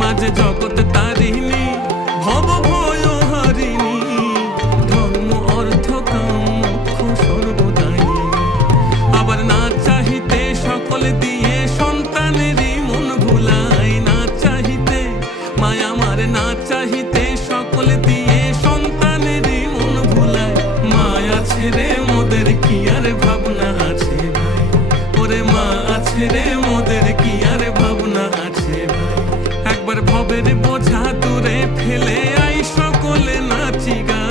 মাঝে জগৎ তারিণী ভব ভয় হারিণী, ধর্ম অর্থ কাম মোক্ষ সর্বদায়িনী। আবার না চাহিতে সকল দিয়ে সন্তানেরই মন ভুলাই, না চাহিতে মায়া আমার না চাহিতে সকল দিয়ে সন্তানেরই মন ভুলাই। মায়া ছেড়ে মোদের কি আর ভাবনা আছে ভাই, ওরে মা আছে রে মোদের কি আর ভাবনা আছে ভাই। একবার ভবের বোঝা দূরে ফেলে আই সকলে নাচি গাই।